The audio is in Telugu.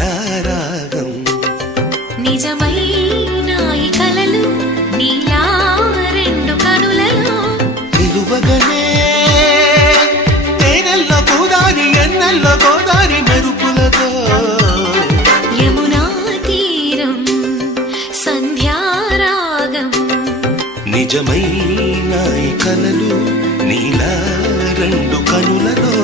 సంధ్యారాగం నిజమైన ఈ కలలు నీలా రెండు కనులలో నిలువగనే తేనెల్లో గోదారి ఎన్నెల్లో గోదారి మెరుపులతో యమునా తీరం సంధ్యారాగం నిజమైన ఈ కలలు నీలా రెండు కనులలో